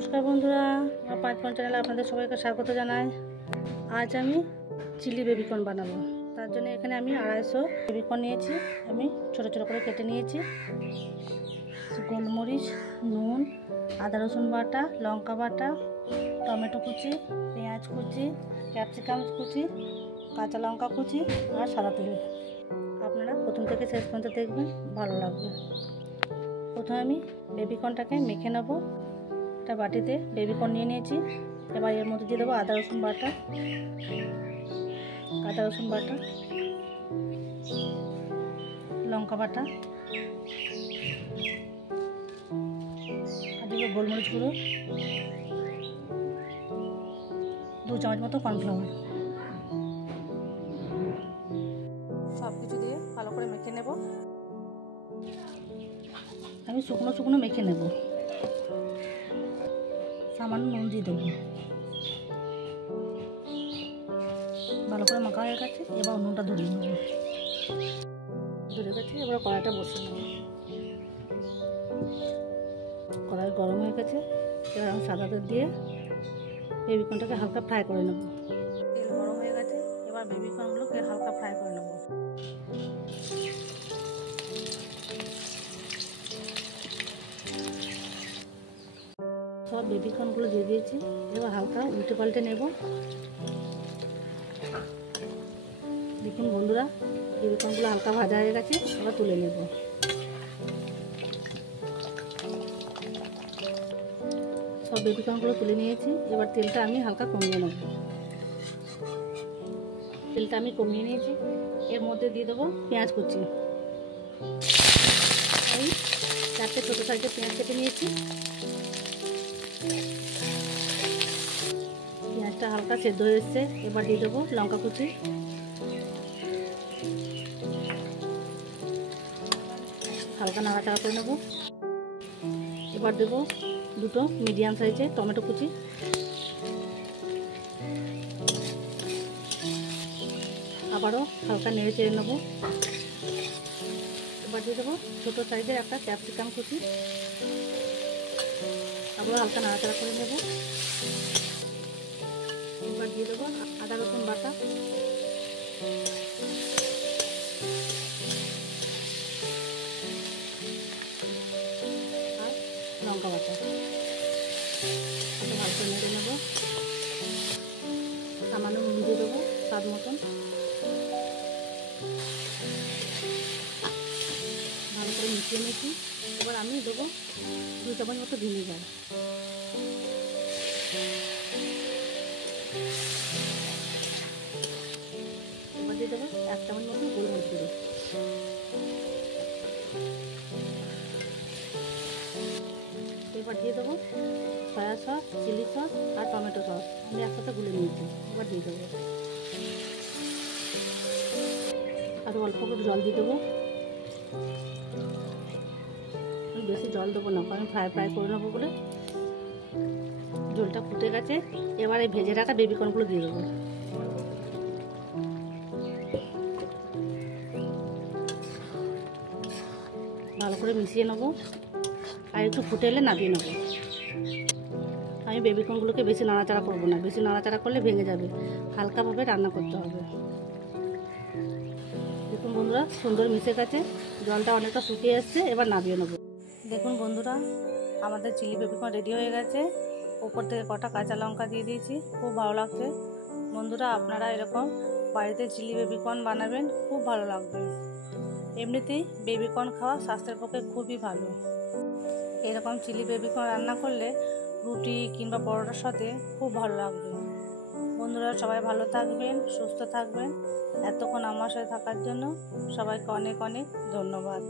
নমস্কার বন্ধুরা, আমার 5 পয়েন্ট চ্যানেলে আপনাদের সবাইকে স্বাগত জানাই। আজ আমি চিলি বেবিকর্ন বানাবো। তার জন্য এখানে আমি 250 বেবিকর্ন নিয়েছি। আমি ছোট ছোট করে কেটে নিয়েছি। গোলমরিচ, নুন, আদা রসুন বাটা, লঙ্কা বাটা, টমেটো কুচি, পেঁয়াজ কুচি, ক্যাপসিকাম কুচি, কাঁচা লঙ্কা কুচি আর সাদা তেল। আপনারা প্রথম থেকে শেষ পর্যন্ত দেখবেন, ভালো লাগবে। প্রথমে আমি বেবিকর্নটাকে মেখে নেব। একটা বাটিতে বেবিকর্ন নিয়ে নিয়েছি। এবার এর মধ্যে দিয়ে দেবো আদা রসুন বাটা, লঙ্কা বাটা, আর দেবো গোলমরিচ গুঁড়ো, 2 চামচ মতো কর্নফ্লাওয়ার। সব কিছু দিয়ে ভালো করে মেখে নেব। আমি শুকনো মেখে নেব। সামান্য নুন দিয়ে দেবো। ভালো করে মাখা হয়ে গেছে। এবার নুনটা ধরিয়ে নেব। ধরে গেছে। এবার কড়াইটা বসিয়ে নেব। কড়াই গরম হয়ে গেছে। এবার আমি সাদা তেল দিয়ে বেবিকর্নটাকে হালকা ফ্রাই করে নেব। তেল গরম হয়ে গেছে। এবার বেবিকর্নগুলোকে হালকা ফ্রাই করে নেব। সব বেবিকর্নগুলো দিয়ে দিয়েছি। এবার হালকা উল্টে পাল্টে নেব। দেখুন বন্ধুরা, বেবিকর্নগুলো হালকা ভাজা হয়ে গেছে। এবার তুলে নেব। সব বেবিকর্নগুলো তুলে নিয়েছি। এবার তেলটা আমি হালকা কমিয়ে নেব। তেলটা আমি কমিয়ে নিয়েছি। এর মধ্যে দিয়ে দেবো পেঁয়াজ কুচি। আমি 4টে ছোটো সাইজের পেঁয়াজ কেটে নিয়েছি। পেঁয়াজটা হালকা সেদ্ধ হয়ে এসছে। এবার দিয়ে দেবো লঙ্কা কুচি, হালকা নাড়াচাড়া করে নেব। এবার দেবো 2টো মিডিয়াম সাইজের টমেটো কুচি, আবারও হালকা নেড়ে চেড়ে নেব। এবার দিয়ে দেবো ছোটো সাইজের একটা ক্যাপসিকাম কুচি, আবারও হালকা নাড়াচাড়া করে নেব। এবার দিয়ে দেবো আদা রসুন বাটা, আর লঙ্কা বাটা। ভালো করে নেড়ে নেব। সামান্য নুন দিয়ে দেবো স্বাদ মতন। ভালো করে মিশিয়ে নিয়েছি। এবার আমি দেবো 2 চামচ মতো ভিনেগার। এবার দিয়ে দেবো 1 চামচ মতো গোলমরিচ গুঁড়ো। এবার দিয়ে দেবো সয়া সস, চিলি সস আর টমেটো সস। আমি একসাথে গুলে নিয়েছি। এবার দিয়ে দেবো। আর অল্প করে জল দিয়ে দেবো। বেশি জল দেবো না, কারণ ফ্রাই করে নেবো বলে। জলটা ফুটে গেছে। এবার এই ভেজে রাখা বেবিকর্নগুলো দিয়ে দেবো। ভালো করে মিশিয়ে নেবো। আর একটু ফুটে এলে নামিয়ে নেবো। আমি বেবিকর্নগুলোকে বেশি নাড়াচাড়া করবো না। বেশি নাড়াচাড়া করলে ভেঙে যাবে। হালকাভাবে রান্না করতে হবে। দেখুন বন্ধুরা, সুন্দর মিশে গেছে। জলটা অনেকটা শুকিয়ে এসছে। এবার নামিয়ে নেবো। দেখুন বন্ধুরা, আমাদের চিলি বেবিকর্ন রেডি হয়ে গেছে। উপর থেকে কটা কাঁচা লঙ্কা দিয়ে দিয়েছি। খুব ভালো লাগছে। বন্ধুরা, আপনারা এরকম বাড়িতে চিলি বেবিকর্ন বানাবেন, খুব ভালো লাগবে। এমনিতেই বেবিকর্ন খাওয়া স্বাস্থ্যের পক্ষে খুবই ভালো। এরকম চিলি বেবিকর্ন রান্না করলে রুটি কিংবা পরোটার সাথে খুব ভালো লাগবে। বন্ধুরা, সবাই ভালো থাকবেন, সুস্থ থাকবেন। এতক্ষণ আমার সাথে থাকার জন্য সবাইকে অনেক অনেক ধন্যবাদ।